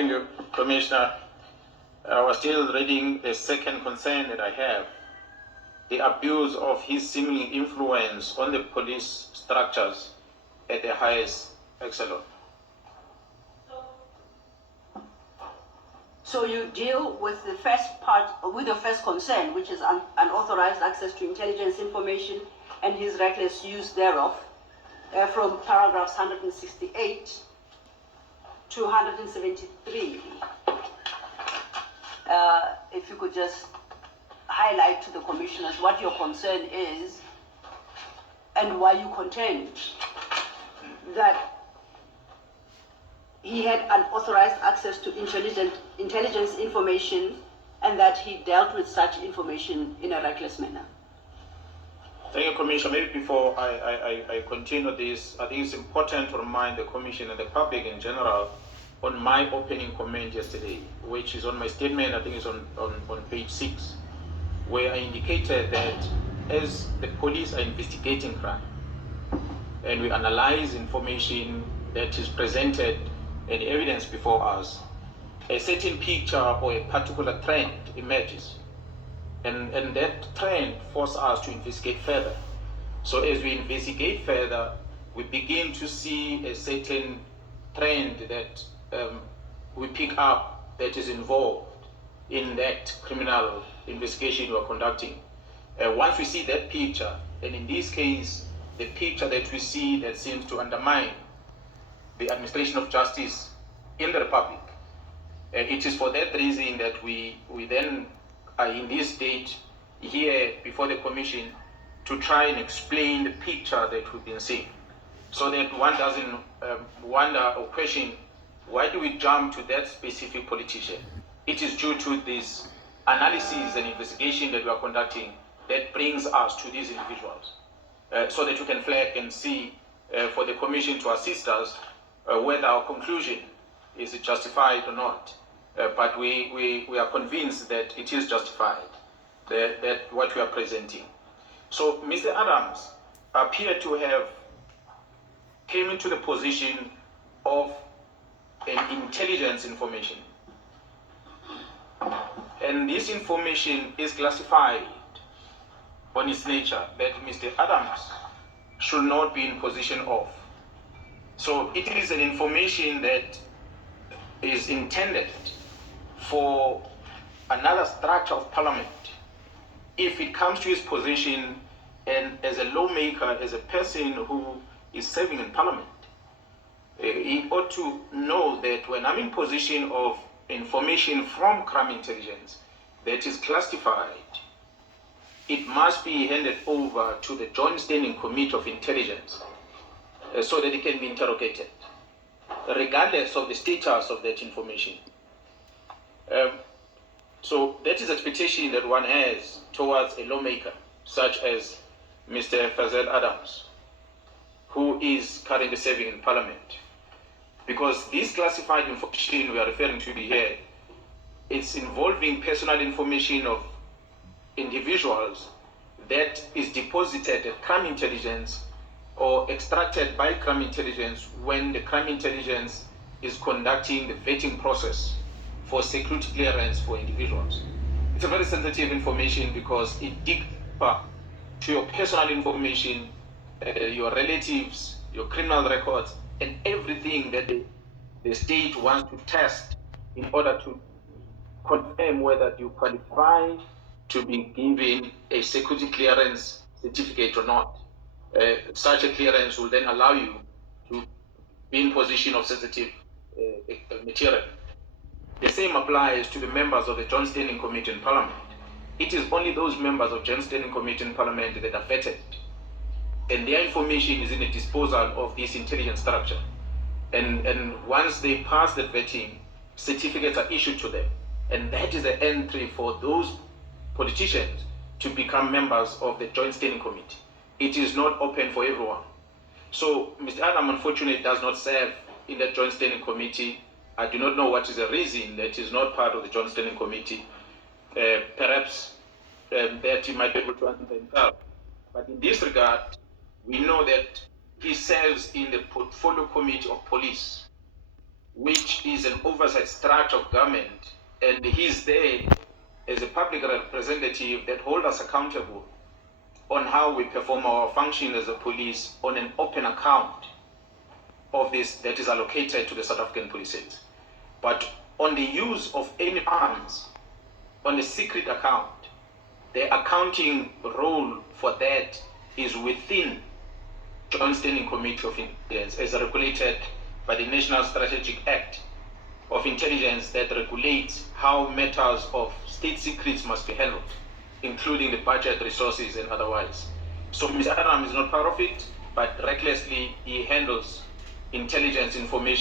Thank you, Commissioner. I was still reading the second concern that I have. The abuse of his seeming influence on the police structures at the highest echelon. So you deal with the first part, with the first concern, which is unauthorized access to intelligence information and his reckless use thereof, from paragraphs 168 to 173. If you could just highlight to the commissioners what your concern is and why you contend that he had unauthorized access to intelligence information and that he dealt with such information in a reckless manner. Thank you, Commissioner. Maybe before I continue this, I think it's important to remind the Commission and the public in general on my opening comment yesterday, which is on my statement, I think it's on page 6, where I indicated that as the police are investigating crime and we analyze information that is presented and evidence before us, a certain picture or a particular trend emerges. And that trend forces us to investigate further. So as we investigate further, we begin to see a certain trend that we pick up that is involved in that criminal investigation we are conducting. Once we see that picture, and in this case, the picture that we see that seems to undermine the administration of justice in the Republic, it is for that reason that we then are in this state here before the Commission to try and explain the picture that we've been seeing, so that one doesn't wonder or question, why do we jump to that specific politician? It is due to this analysis and investigation that we are conducting that brings us to these individuals, so that we can flag and see for the Commission to assist us whether our conclusion is justified or not. But we are convinced that it is justified, that what we are presenting. So Mr. Adams appeared to have came into the position of an intelligence information. And this information is classified on its nature that Mr. Adams should not be in possession of. So it is an information that is intended for another structure of parliament. If it comes to his position and as a lawmaker, as a person who is serving in parliament, he ought to know that when I'm in possession of information from crime intelligence that is classified, it must be handed over to the Joint Standing Committee of Intelligence so that it can be interrogated, regardless of the status of that information. So that is expectation that one has towards a lawmaker, such as Mr. Fazel Adams, who is currently serving in Parliament. Because this classified information we are referring to here, it's involving personal information of individuals that is deposited at crime intelligence or extracted by crime intelligence when the crime intelligence is conducting the vetting process for security clearance for individuals. It's a very sensitive information because it digs to your personal information, your relatives, your criminal records, and everything that the state wants to test in order to confirm whether you qualify to be given a security clearance certificate or not. Such a clearance will then allow you to be in possession of sensitive material. The same applies to the members of the Joint Standing Committee in Parliament. It is only those members of Joint Standing Committee in Parliament that are vetted, and their information is in the disposal of this intelligence structure. And once they pass the vetting, certificates are issued to them. And that is the entry for those politicians to become members of the Joint Standing Committee. It is not open for everyone. So Mr. Adam, unfortunately, does not serve in the Joint Standing Committee. I do not know what is the reason that he is not part of the Joint Standing Committee. Perhaps that he might be able to answer himself. But in this regard, we know that he serves in the Portfolio Committee of Police, which is an oversight structure of government, and he's there as a public representative that holds us accountable on how we perform our function as a police on an open account of this that is allocated to the South African Police Service. But on the use of any funds on a secret account, the accounting role for that is within Joint Standing Committee of Intelligence as regulated by the National Strategic Act of Intelligence that regulates how matters of state secrets must be handled, including the budget, resources, and otherwise. So Mr. Adam is not part of it, but recklessly he handles intelligence information